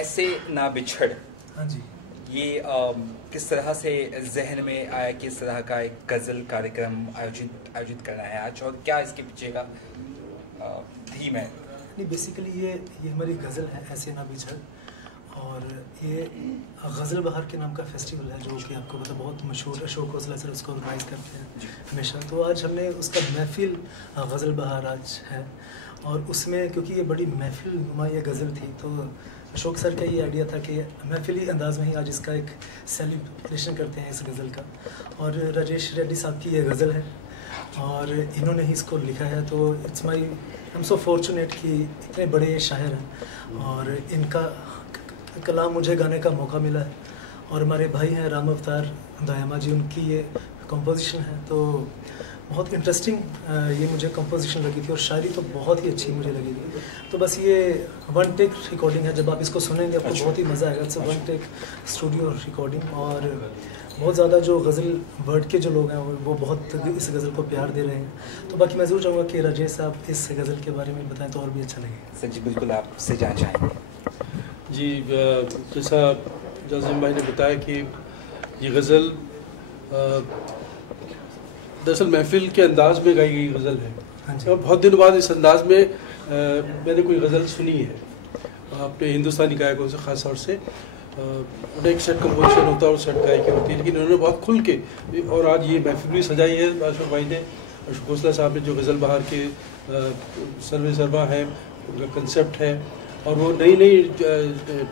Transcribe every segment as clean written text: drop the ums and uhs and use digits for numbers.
ऐसे ना बिछड़, हाँ जी, ये किस तरह से जहन में आया कि इस तरह का एक गज़ल कार्यक्रम आयोजित करना है आज, और क्या इसके पीछे का थीम है? नहीं बेसिकली ये हमारी गज़ल है, ऐसे ना बिछड़। और ये गज़ल बहार के नाम का फेस्टिवल है जो कि आपको पता बहुत मशहूर है, अशोक खोसला सर उसको ऑर्गेनाइज़ करते हैं हमेशा। तो आज हमने उसका महफिल गज़ल बहार आज है, और उसमें क्योंकि ये बड़ी महफिल नुमा ये गज़ल थी, तो अशोक सर का ये आइडिया था कि महफिली अंदाज में ही आज इसका एक सेलिब्रेशन करते हैं इस गज़ल का। और राजेश रेड्डी साहब की ये गज़ल है और इन्होंने ही इसको लिखा है। तो it's my I am so fortunate कि इतने बड़े शायर हैं और इनका कलाम मुझे गाने का मौका मिला है। और हमारे भाई हैं राम अवतार दयामा जी, उनकी ये कंपोजिशन है, तो बहुत इंटरेस्टिंग ये मुझे कंपोजिशन लगी थी और शायरी तो बहुत ही अच्छी मुझे लगेगी। तो बस ये वन टेक रिकॉर्डिंग है, जब आप इसको सुनेंगे आपको बहुत ही मज़ा आएगा। It's one take studio recording, और बहुत ज़्यादा जो गज़ल वर्ड के जो लोग हैं वो बहुत इस गज़ल को प्यार दे रहे हैं। तो बाकी मैं ज़रूर चाहूँगा कि राजेश साहब इस गज़ल के बारे में बताएं तो और भी अच्छा लगेगा। सर जी बिल्कुल, आपसे जानना चाहेंगे। जी, जैसा जाज़िम भाई ने बताया कि ये गज़ल दरअसल महफिल के अंदाज में गाई गई गज़ल है। और बहुत दिनों बाद इस अंदाज में मैंने कोई गज़ल सुनी है अपने हिंदुस्तानी गायकों से, ख़ास तौर से उन्हें एक सेट कंपोजिशन होता है और सेट गायकी होती है, लेकिन उन्होंने बहुत खुल के, और आज ये महफिल भी सजाई है अशोक भाई ने, अशोक खोसला साहब ने, जो गज़ल बहार के सर्वे सर्वा हैं, उनका कंसेप्ट है, और वो नई नई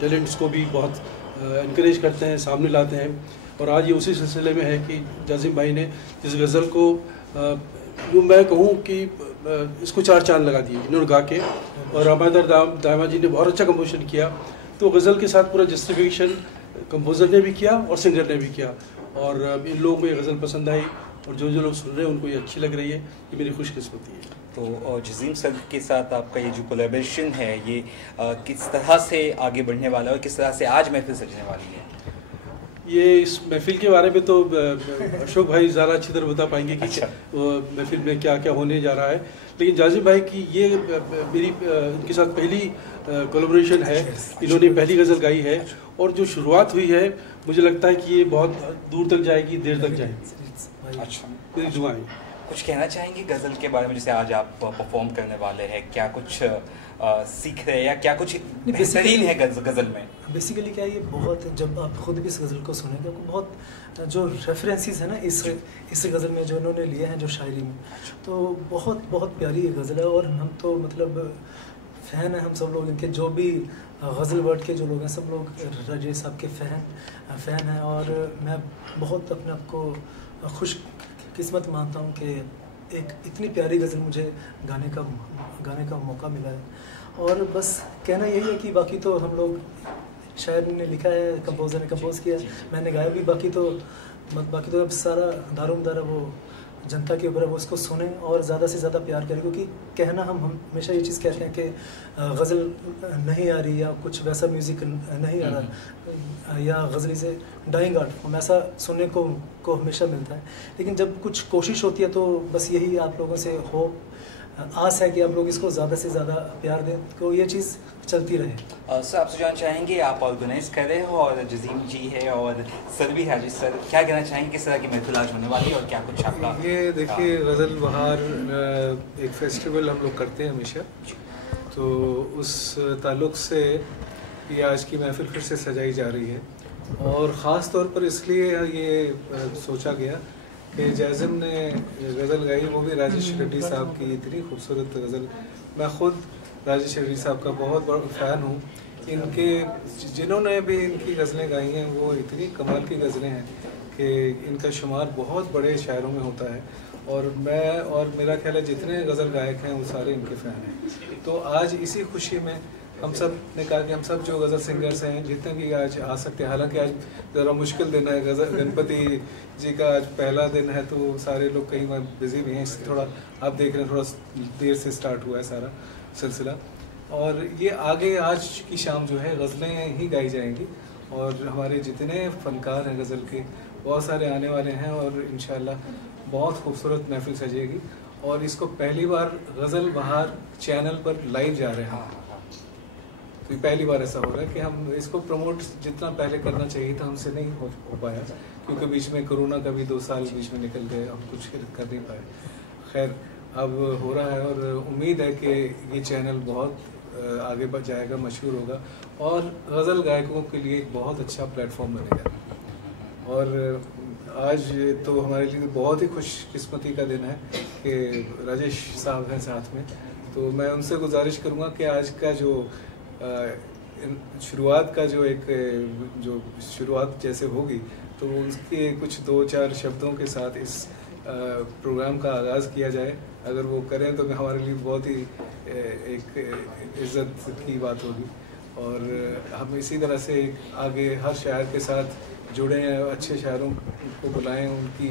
टैलेंट्स को भी बहुत इनक्रेज करते हैं, सामने लाते हैं। और आज ये उसी सिलसिले में है कि जाज़िम भाई ने इस गज़ल को यूँ मैं कहूँ कि इसको 4 चांद लगा दिए इन्होंने गा के, और रामाधर दामा जी ने बहुत अच्छा कंपोजिशन किया। तो गज़ल के साथ पूरा जस्टिफिकेशन कंपोज़र ने भी किया और सिंगर ने भी किया, और इन लोगों को ये गज़ल पसंद आई, और जो लोग सुन रहे हैं उनको ये अच्छी लग रही है। ये मेरी खुशकिस्मती है। तो जज़ीम सर के साथ आपका ये जो कोलैबोरेशन है, ये किस तरह से आगे बढ़ने वाला है और किस तरह से आज महफिल सजने वाली है? ये इस महफिल के बारे में तो अशोक भाई ज़्यादा अच्छी तरह बता पाएंगे कि अच्छा। महफिल में क्या क्या होने जा रहा है, लेकिन जाज़िम भाई की ये मेरी इनके साथ पहली कोलैबोरेशन है। इन्होंने पहली गज़ल गाई है, और जो शुरुआत हुई है मुझे लगता है कि ये बहुत दूर तक जाएगी, देर तक जाएगी। अच्छा, मेरी दुआएं। कुछ कहना चाहेंगे गज़ल के बारे में, जैसे आज आप परफॉर्म करने वाले हैं, क्या कुछ सीख रहे हैं या क्या कुछ बेहतरीन है गज़ल में? बेसिकली क्या ये बहुत, जब आप खुद भी इस गज़ल को सुनेंगे आपको बहुत जो रेफरेंसेस है ना इस गज़ल में जो इन्होंने लिए हैं जो शायरी में, तो बहुत बहुत प्यारी ये गज़ल है। और हम तो मतलब फ़ैन हैं हम सब लोग इनके, जो भी गज़ल वर्ड के जो लोग हैं सब लोग राजेश साहब के फ़ैन हैं। और मैं बहुत अपने आप को खुश किस्मत मानता हूँ कि एक इतनी प्यारी गज़ल मुझे गाने का मौका मिला है। और बस कहना यही है कि बाकी तो हम लोग, शायर ने लिखा है, कंपोज़र ने कंपोज़ किया, मैंने गाया भी, बाकी तो अब सारा दारोमदार वो जनता के ऊपर है, वो उसको सुने और ज़्यादा से ज़्यादा प्यार करें। क्योंकि कहना हम हमेशा ये चीज़ कहते हैं कि गज़ल नहीं आ रही या कुछ वैसा म्यूज़िक नहीं आ रहा, या गज़ल से डाइंग आर्ट फॉर्म ऐसा सुनने को हमेशा मिलता है। लेकिन जब कुछ कोशिश होती है तो बस यही आप लोगों से आस है कि आप लोग इसको ज़्यादा से ज़्यादा प्यार दें, तो ये चीज़ चलती रहे। सर आपसे जानना चाहेंगे, आप ऑर्गेनाइज कर रहे हो और जज़ीम जी है और सर भी है, सर क्या कहना चाहेंगे, किस तरह की महफिल आज होने वाली है और क्या कुछ आपका? ये देखिए, गज़ल बहार एक फेस्टिवल हम लोग करते हैं हमेशा, तो उस ताल्लुक़ से ये आज की महफिल फिर से सजाई जा रही है। और ख़ास तौर पर इसलिए ये सोचा गया कि जाज़िम ने गज़ल गाई, वो भी राजेश रेड्डी साहब की इतनी खूबसूरत गज़ल। मैं ख़ुद राजेश रेड्डी साहब का बहुत बड़ा फ़ैन हूँ। इनके जिन्होंने भी इनकी गज़लें गाई हैं वो इतनी कमाल की गज़लें हैं कि इनका शुमार बहुत बड़े शायरों में होता है। और मैं और मेरा ख्याल है जितने गज़ल गायक हैं वो सारे इनके फ़ैन हैं। तो आज इसी खुशी में हम सब ने कहा कि हम सब जो गज़ल सिंगर्स हैं जितने भी आज आ सकते हैं, हालांकि आज ज़रा मुश्किल दिन है, गणपति जी का आज पहला दिन है, तो सारे लोग कहीं बिज़ी भी हैं, इससे थोड़ा आप देख रहे हैं थोड़ा देर से स्टार्ट हुआ है सारा सिलसिला। और ये आगे आज की शाम जो है गज़लें ही गाई जाएंगी, और हमारे जितने फ़नकार हैं गज़ल के बहुत सारे आने वाले हैं, और इंशाअल्लाह बहुत खूबसूरत महफिल सजेगी। और इसको पहली बार गज़ल बहार चैनल पर लाइव जा रहे हैं। तो ये पहली बार ऐसा हो रहा है कि हम इसको प्रमोट जितना पहले करना चाहिए था हमसे नहीं हो पाया, क्योंकि बीच में कोरोना का भी 2 साल बीच में निकल गए, हम कुछ कर नहीं पाए। खैर अब हो रहा है और उम्मीद है कि ये चैनल बहुत आगे बढ़ जाएगा, मशहूर होगा और गज़ल गायकों के लिए एक बहुत अच्छा प्लेटफॉर्म बनेगा। और आज तो हमारे लिए बहुत ही खुशकिस्मती का दिन है कि राजेश साहब हैं साथ में, तो मैं उनसे गुजारिश करूंगा कि आज का जो शुरुआत का जो शुरुआत जैसे होगी तो उसके कुछ 2-4 शब्दों के साथ इस प्रोग्राम का आगाज़ किया जाए। अगर वो करें तो हमारे लिए बहुत ही एक इज़्ज़त की बात होगी और हम इसी तरह से आगे हर शायर के साथ जुड़े हैं, अच्छे शायरों को बुलाएं, उनकी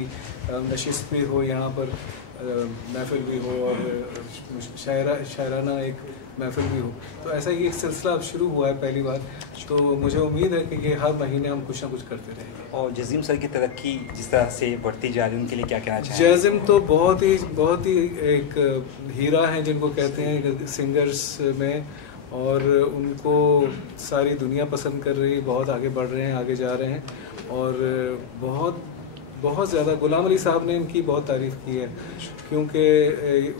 नशिस्त भी हो, यहाँ पर महफिल भी हो और शायराना एक महफिल भी हो। तो ऐसा ही एक सिलसिला अब शुरू हुआ है पहली बार, तो मुझे उम्मीद है कि ये हर महीने हम कुछ ना कुछ करते रहेंगे। और जज़ीम सर की तरक्की जिस तरह से बढ़ती जा रही है उनके लिए क्या कहना चाहेंगे? जज़ीम तो बहुत ही एक हीरा हैं जिनको कहते हैं सिंगर्स में, और उनको सारी दुनिया पसंद कर रही है, बहुत आगे बढ़ रहे हैं, आगे जा रहे हैं और बहुत ज़्यादा गुलाम अली साहब ने इनकी बहुत तारीफ़ की है, क्योंकि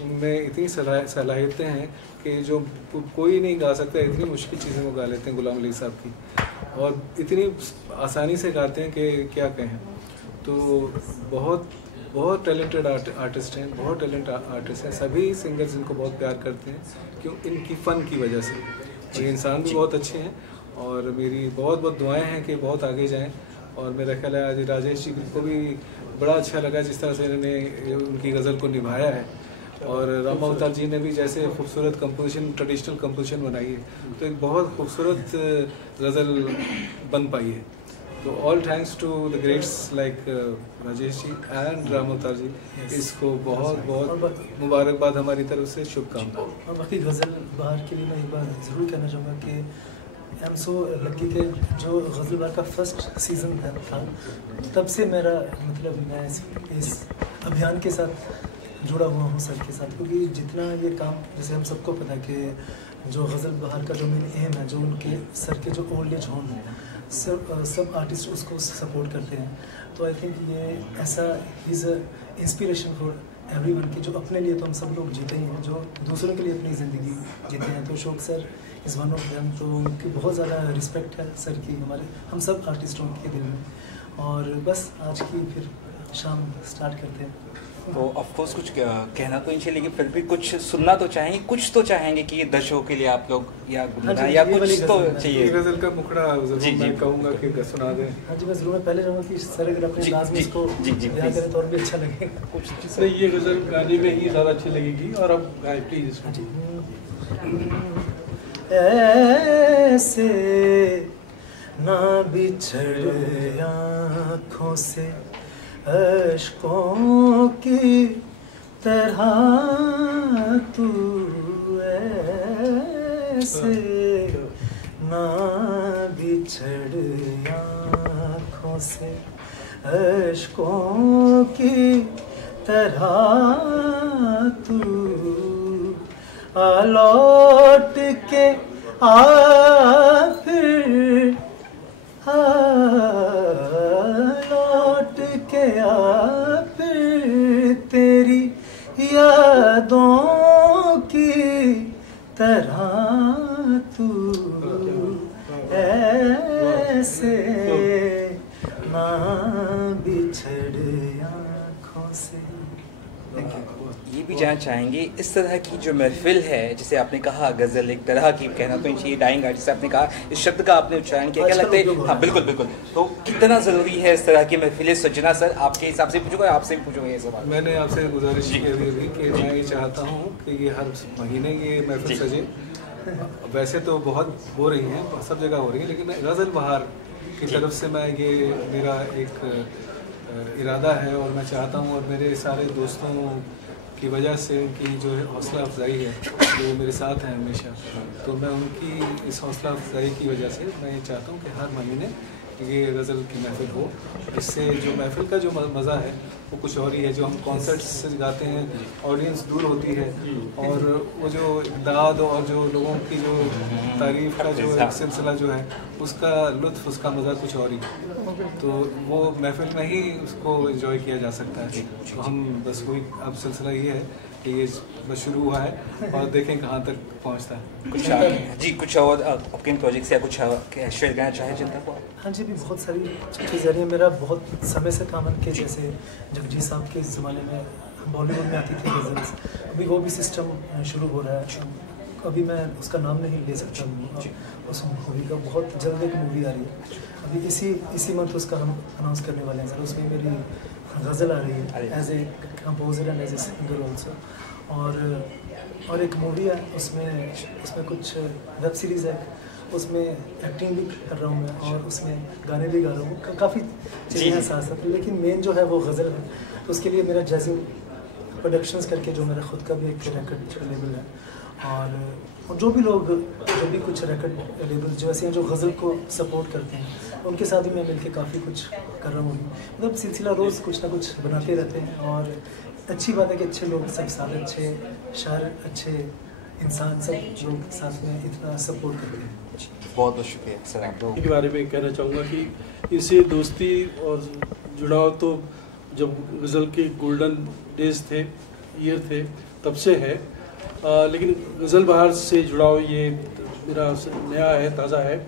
उनमें इतनी सलाहियतें हैं कि जो कोई नहीं गा सकता, इतनी मुश्किल चीज़ें वो गा लेते हैं गुलाम अली साहब की, और इतनी आसानी से गाते हैं कि क्या कहें। तो बहुत टैलेंटेड आर्टिस्ट हैं, बहुत टैलेंटेड आर्टिस्ट हैं, सभी सिंगर्स इनको बहुत प्यार करते हैं क्यों, इनकी फ़न की वजह से। ये इंसान भी बहुत अच्छे हैं और मेरी बहुत दुआएं हैं कि बहुत आगे जाएं। और मेरा ख्याल है आज राजेश जी को भी बड़ा अच्छा लगा जिस तरह से इन्होंने उनकी गज़ल को निभाया है, और रामा अवतार जी ने भी जैसे खूबसूरत कंपोजिशन, ट्रेडिशनल कंपोजिशन बनाई है, तो एक बहुत खूबसूरत गज़ल बन पाई है। तो all thanks to the greats like Rajesh ji and Rama Avatar ji, इसको बहुत मुबारकबाद हमारी तरफ से, शुभकामनाएं। और बाकी गज़ल बहार के लिए मैं एक बार ज़रूर कहना चाहूँगा कि आई एम सो लकी कि जो गज़ल बहार का फर्स्ट सीज़न था तब से मेरा मतलब मैं इस अभियान के साथ जुड़ा हुआ हूँ सर के साथ, क्योंकि जितना ये काम, जैसे हम सबको पता है कि जो गज़ल बहार का जो मेन एम है, जो उनके सर के जो ओल्ड एज होम है, सब आर्टिस्ट उसको सपोर्ट करते हैं। तो आई थिंक ये ऐसा is a inspiration for everyone कि जो अपने लिए तो हम सब लोग जीते ही हैं, जो दूसरों के लिए अपनी ज़िंदगी जीते हैं। तो शौक sir is one of them, तो उनकी बहुत ज़्यादा रिस्पेक्ट है सर की हमारे हम सब आर्टिस्टों के दिल में। और बस आज की फिर शाम स्टार्ट करते हैं। तो ऑफकोर्स कुछ कहना तो नहीं चाहिए, लेकिन फिर भी कुछ सुनना तो चाहेंगे, कुछ तो चाहेंगे कि दर्शकों के लिए आप लोग या गुनगुनाएं या कुछ तो चाहिए। गज़ल का मुखड़ा ज़रूर मैं कहूँगा कि सुना दें। हाँ जी, मैं ज़रूर मैं पहले चाहूँगा कि सर अगर अपने अंदाज़ में इसको याद करें तो और भी अच्छा लगेगा। कुछ नहीं, ये गज़ल गाने में ही ज़्यादा अच्छी लगेगी और अब गाएं प्लीज़ इसको। ऐसे ना बिछड़ आँखों से अश्कों की तरह तू, ऐसे ना बिछड़ आँखों से अश्कों की तरह तू, लौट के आ फिर लौट के आ फिर तेरी यादों की तरह तू, ऐसे ना बिछड़ आँखों से। ये भी जानना चाहेंगे इस तरह की जो महफिल है, जिसे आपने कहा गज़ल एक तरह की, कहना तो नहीं चाहिए डाइंग आर्ट, जिसे आपने कहा इस शब्द का आपने उच्चारण किया, क्या लगता है? हाँ बिल्कुल बिल्कुल। तो कितना ज़रूरी है इस तरह की महफिलें सजना? सर आपके हिसाब से पूछूंगा, आपसे भी पूछूंगा ये सवाल। मैंने आपसे गुजारिश की थी कि मैं ये चाहता हूँ कि ये हर महीने ये महफिल सजे। वैसे तो बहुत हो रही हैं, सब जगह हो रही है, लेकिन गज़ल बहार की तरफ से मैं ये मेरा एक इरादा है और मैं चाहता हूँ, और मेरे सारे दोस्तों की वजह से, उनकी जो हौसला अफजाई है, जो मेरे साथ हैं हमेशा, तो मैं उनकी इस हौसला अफजाई की वजह से मैं ये चाहता हूँ कि हर महीने ये गज़ल की महफिल हो। इससे जो महफिल का जो मज़ा है वो कुछ और ही है। जो हम कॉन्सर्ट्स से गाते हैं, ऑडियंस दूर होती है और वो जो इक़दाद और जो लोगों की जो तारीफ़ का जो एक सिलसिला जो है उसका लुत्फ़, उसका मज़ा कुछ और ही है। तो वो महफिल में ही उसको एंजॉय किया जा सकता है। तो हम बस वही, अब सिलसिला ये है कि ये बस शुरू हुआ है और देखें कहाँ तक पहुँचता है। कुछ और अपकमिंग प्रोजेक्ट्स या कुछ शेयर करना चाहें जनता को? हाँ जी, भी बहुत सारी चीज़ें रही हैं। मेरा बहुत समय से काम है कि जैसे जगजीत साहब के ज़माने में बॉलीवुड में आती थी गज़ल्स, अभी वो भी सिस्टम शुरू हो रहा है। अभी मैं उसका नाम नहीं ले सकता उस मूवी का, बहुत जल्द एक मूवी आ रही है। अभी इसी मंथ उसका हम अनाउंस करने वाले हैं सर। उसमें मेरी गज़ल आ रही है as a composer and as a singer also. और एक मूवी है, उसमें कुछ वेब सीरीज़ है, उसमें एक्टिंग भी कर रहा हूँ मैं और उसमें गाने भी गा रहा हूँ। काफ़ी चीज़ें हैं साथ साथ, लेकिन मेन जो है वो गज़ल है। तो उसके लिए मेरा जैजिम प्रोडक्शंस करके जो मेरा खुद का भी एक रिकॉर्ड लेबल है, और जो भी कुछ रिकॉर्ड लेबल जो ऐसे हैं जो गज़ल को सपोर्ट करते हैं, उनके साथ भी मैं मिलके काफ़ी कुछ कर रहा हूँ। मतलब सिलसिला रोज़ कुछ ना कुछ बनाते रहते हैं और अच्छी बात है कि अच्छे लोग सब साथ, अच्छे शायर, अच्छे इंसान, सब लोग साथ में इतना सपोर्ट करते हैं। बहुत बहुत शुक्रिया सर आप लोगों के बारे में कहना चाहूँगा कि इनसे दोस्ती और जुड़ाव तो जब गज़ल के गोल्डन डेज थे, ईयर थे, तब से है। लेकिन गज़ल बहार से जुड़ाव ये मेरा नया है, ताज़ा है।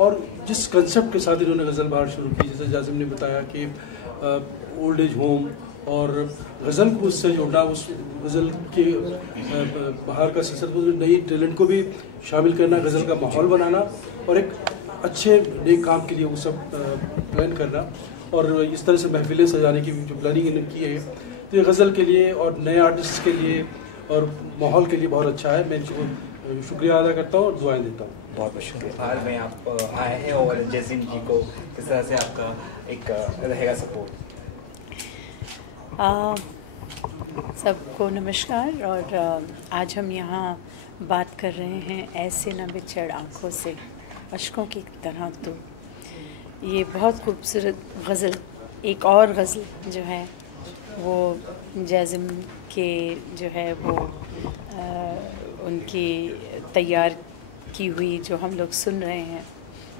और जिस कंसेप्ट के साथ इन्होंने गज़ल बहार शुरू की, जैसे जाजिम ने बताया कि ओल्ड एज होम और गज़ल को उससे जोड़ना, उस गज़ल के बाहर का सिलसिला, नई टैलेंट को भी शामिल करना, गज़ल का माहौल बनाना और एक अच्छे नेक काम के लिए वो सब प्लान करना और इस तरह से महफिलें सजाने की जो प्लानिंग इन्होंने की है, तो ये गज़ल के लिए और नए आर्टिस्ट के लिए और माहौल के लिए बहुत अच्छा है। मैं इनको शुक्रिया अदा करता हूँ और दुआएं देता हूँ। बहुत बहुत शुक्रिया। हाल में आप आए हैं और जैजिम जी को किस तरह से आपका एक रहेगा सपोर्ट? सबको नमस्कार। और आज हम यहाँ बात कर रहे हैं ऐसे न बिछड़ आँखों से अश्कों की तरह। तो ये बहुत खूबसूरत गज़ल, एक और गज़ल जो है वो जैजिम के जो है वो उनकी तैयार की हुई जो हम लोग सुन रहे हैं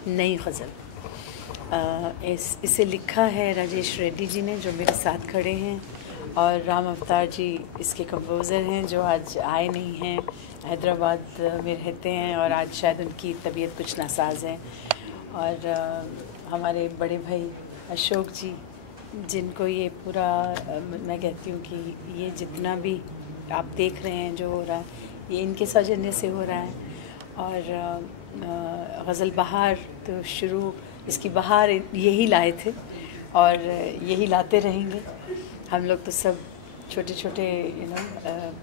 नई गज़ल, इसे लिखा है राजेश रेड्डी जी ने जो मेरे साथ खड़े हैं, और राम अवतार जी इसके कंपोज़र हैं जो आज आए नहीं हैं, हैदराबाद में रहते हैं और आज शायद उनकी तबीयत कुछ नासाज है। और हमारे बड़े भाई अशोक जी, जिनको ये पूरा मैं कहती हूँ कि ये जितना भी आप देख रहे हैं जो हो रहा है, ये इनके सौजन्य से हो रहा है। और गज़ल बहार तो शुरू, इसकी बहार यही लाए थे और यही लाते रहेंगे। हम लोग तो सब छोटे छोटे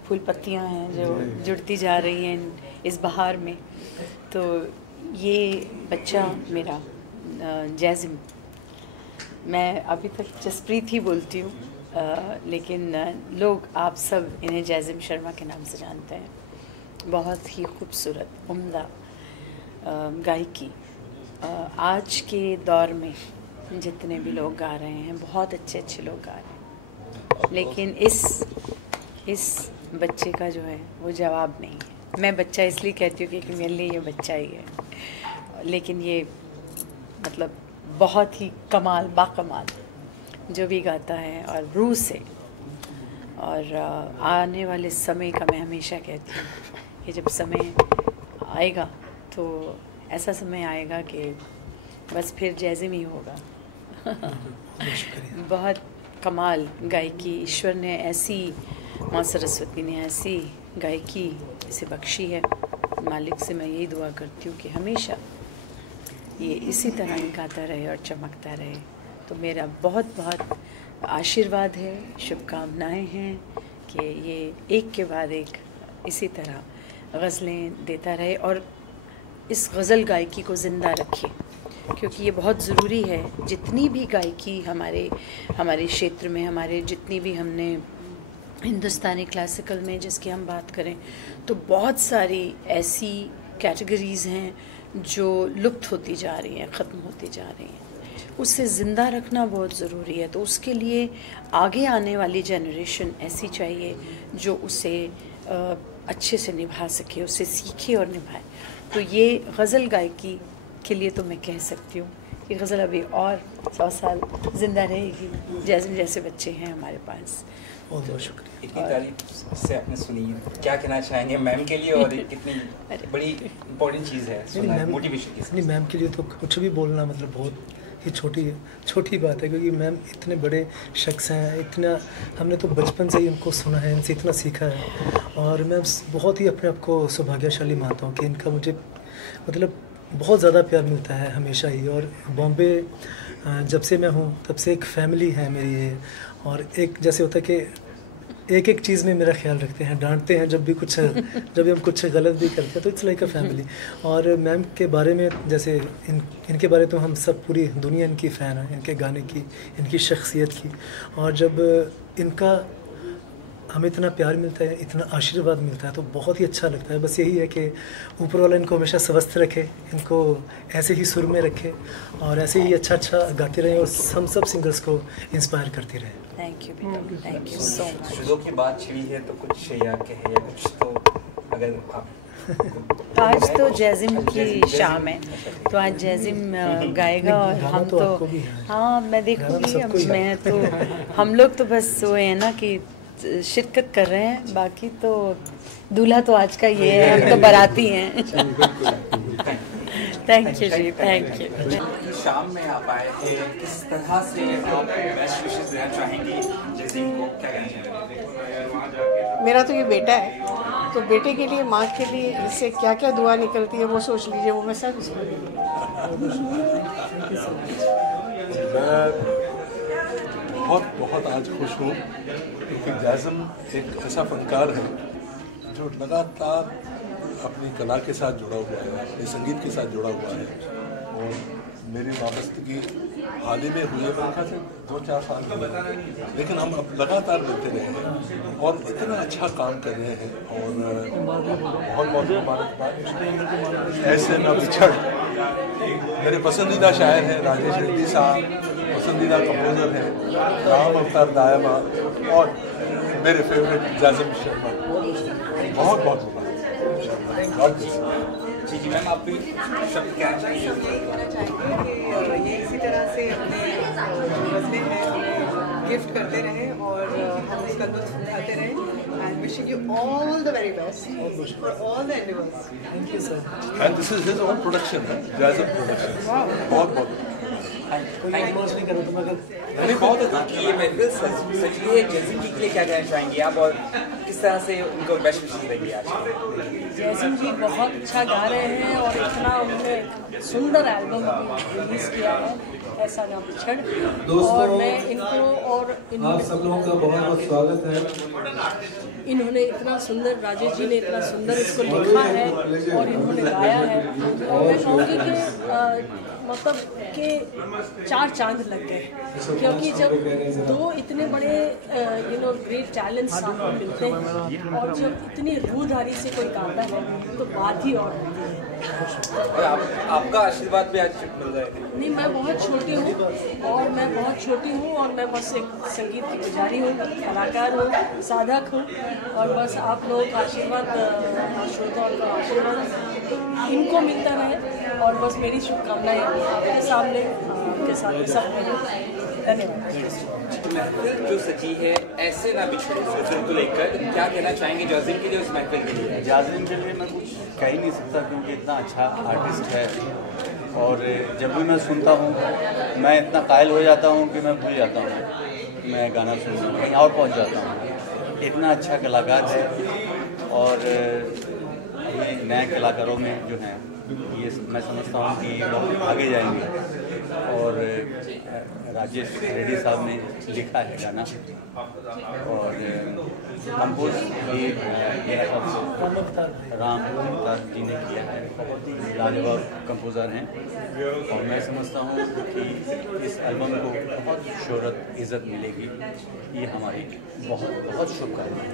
फूल पत्तियां हैं जो जुड़ती जा रही हैं इस बहार में। तो ये बच्चा मेरा जैजिम, मैं अभी तक जसप्रीत ही बोलती हूँ, लेकिन लोग आप सब इन्हें जैजिम शर्मा के नाम से जानते हैं। बहुत ही खूबसूरत उम्दा गायकी। आज के दौर में जितने भी लोग गा रहे हैं बहुत अच्छे अच्छे लोग गा रहे हैं, लेकिन इस बच्चे का जो है वो जवाब नहीं है। मैं बच्चा इसलिए कहती हूँ क्योंकि मेरे लिए ये बच्चा ही है, लेकिन ये मतलब बहुत ही कमाल, बाकमाल जो भी गाता है और रूह से। और आने वाले समय का मैं हमेशा कहती हूँ कि जब समय आएगा तो ऐसा समय आएगा कि बस फिर जैजिम ही होगा। बहुत कमाल गायकी ईश्वर ने ऐसी, माँ सरस्वती ने ऐसी गायकी इसे बख्शी है। मालिक से मैं यही दुआ करती हूँ कि हमेशा ये इसी तरह ही गाता रहे और चमकता रहे। तो मेरा बहुत बहुत आशीर्वाद है, शुभकामनाएं हैं कि ये एक के बाद एक इसी तरह गज़लें देता रहे और इस गज़ल गायकी को ज़िंदा रखे, क्योंकि ये बहुत ज़रूरी है। जितनी भी गायकी हमारे क्षेत्र में, हमारे जितनी भी हमने हिंदुस्तानी क्लासिकल में जिसकी हम बात करें तो बहुत सारी ऐसी कैटेगरीज़ हैं जो लुप्त होती जा रही हैं, ख़त्म होती जा रही हैं। उसे ज़िंदा रखना बहुत ज़रूरी है। तो उसके लिए आगे आने वाली जनरेशन ऐसी चाहिए जो उसे अच्छे से निभा सके, उसे सीखे और निभाए। तो ये गज़ल गायकी के लिए तो मैं कह सकती हूँ कि गज़ल अभी और 100 साल ज़िंदा रहेगी, जैसे बच्चे हैं हमारे पास। बहुत बहुत शुक्रिया। इतनी तारीफ से आपने सुनी, क्या कहना चाहेंगे मैम के लिए? और कितनी बड़ी इम्पोर्टेंट चीज़ है सुनना, मोटिवेशन की। नहीं, मैम के लिए तो कुछ भी बोलना मतलब बहुत ही छोटी बात है, क्योंकि मैम इतने बड़े शख्स हैं, इतना हमने तो बचपन से ही उनको सुना है, इनसे इतना सीखा है। और मैं बहुत ही अपने आप को सौभाग्यशाली मानता हूँ कि इनका मुझे मतलब बहुत ज़्यादा प्यार मिलता है हमेशा ही। और बॉम्बे जब से मैं हूँ तब से एक फ़ैमिली है मेरी ये। और एक जैसे होता है कि एक चीज़ में मेरा ख्याल रखते हैं, डांटते हैं जब भी हम कुछ गलत भी करते हैं, तो इट्स लाइक अ फैमिली। और मैम के बारे में जैसे इनके बारे तो हम सब, पूरी दुनिया इनकी फ़ैन है, इनके गाने की, इनकी शख्सियत की। और जब इनका हमें इतना प्यार मिलता है, इतना आशीर्वाद मिलता है, तो बहुत ही अच्छा लगता है। बस यही है कि ऊपर वाला इनको हमेशा स्वस्थ रखे, इनको ऐसे ही सुर में रखे और ऐसे ही अच्छा गाते रहें और हम सब सिंगर्स को इंस्पायर करते रहें। थैंक यू बेटा, थैंक यू सो मच। शुरू की बात छिड़ी है तो कुछ याद कहे या कुछ तो अगर आप आज तो जैज़िम की शाम है, तो आज जैज़िम गाएगा और हम तो हाँ मैं देखूँगी। मैं तो हम लोग तो बस सोए हैं ना कि शिरकत कर रहे हैं, बाकी तो दूल्हा तो आज का ये है, हम तो बाराती हैं। Thank you ji, thank you. शाम में आप आए थे, किस तरह से आप बेस्ट विशेस देना चाहेंगी जैज़िम को, क्या कहना चाहेंगे? मेरा तो ये बेटा है, तो बेटे के लिए, माँ के लिए इससे क्या क्या दुआ निकलती है वो सोच लीजिए, वो मैं सब इसको बहुत आज खुश हूँ क्योंकि जैज़िम एक ऐसा फनकार है जो लगातार अपनी कला के साथ जुड़ा हुआ है, अपने संगीत के साथ जुड़ा हुआ है। और मेरी वाबस्तगी हाल ही में हुई है, मेरे ख्याल से 2-4 साल हुए, लेकिन हम अब लगातार मिलते रहे हैं और इतना अच्छा काम कर रहे हैं। और बहुत मुबारकबाद। ऐसे न बिछड़ मेरे पसंदीदा शायर हैं राजेश रेड्डी साहब, पसंदीदा कंपोज़र हैं राम अवतार दायमा, और मेरे फेवरेट जैज़िम शर्मा। बहुत मुबारक। जी मैम, आप भी शब्द क्या चाहिए? ये इसी तरह से अपने गज़लें हैं गिफ्ट करते रहें और हम उसका लुत्फ़ उठाते रहें। And wishing you all the very best for all the endeavors. Thank you sir. And this is his own production, जैज़िम प्रोडक्शन। बहुत नहीं करो तो मगर हमें बहुत अच्छा कि ये महफिल सजी है। जैज़िम जी के लिए क्या कहना चाहेंगे आप और किस तरह से उनको बेस्ट विशेस देंगे आज? जैज़िम जी बहुत अच्छा गा रहे हैं और इतना उन्होंने सुंदर एल्बम रिलीज़ किया है, ऐसा ना बिछड़। और मैं इनको और आप सब लोगों का बहुत बहुत स्वागत है। इन्होंने इतना सुंदर, राजेश जी ने इतना सुंदर इसको लिखा है और इन्होंने गाया है। और मैं कहूँगी कि मतलब कि 4 चांद लग गए, क्योंकि जब 2 इतने बड़े ग्रेट टैलेंट्स आपको मिलते हैं और जब इतनी रूहधारी से कोई गाता है तो बात ही और होती है। और आपका आशीर्वाद भी आज मिल रहा है। नहीं, मैं बहुत छोटी हूँ और मैं बस एक संगीत की पुजारी हूँ, कलाकार हूँ, साधक हूँ, और बस आप लोगों का आशीर्वाद, श्रोताओं का आशीर्वाद इनको मिलता रहे। और बस मेरी शुभकामनाएं आपके सामने, आपके साथ सब धन्यवाद। महफिल जो सजी है ऐसे ना बिछड़े सिलसिले को लेकर क्या कहना चाहेंगे जैज़िम के लिए, उस महफिल के लिए? जैज़िम के लिए मैं कुछ कह ही नहीं सकता क्योंकि इतना अच्छा आर्टिस्ट है। और जब भी मैं सुनता हूँ मैं इतना कायल हो जाता हूँ कि मैं भूल जाता हूँ, मैं गाना सुनना कहीं और पहुँच जाता हूँ। इतना अच्छा कलाकार है और अभी नए कलाकारों में जो हैं ये मैं समझता हूँ कि बहुत आगे जाएंगे। और राजेश रेड्डी साहब ने लिखा है गाना और कंपोज भी राम अवतार जी ने किया है। बहुत ही लाजवाब कंपोज़र हैं और मैं समझता हूँ कि इस एल्बम को बहुत शोहरत इज़्ज़त मिलेगी। ये हमारी बहुत बहुत शुभकामनाएं।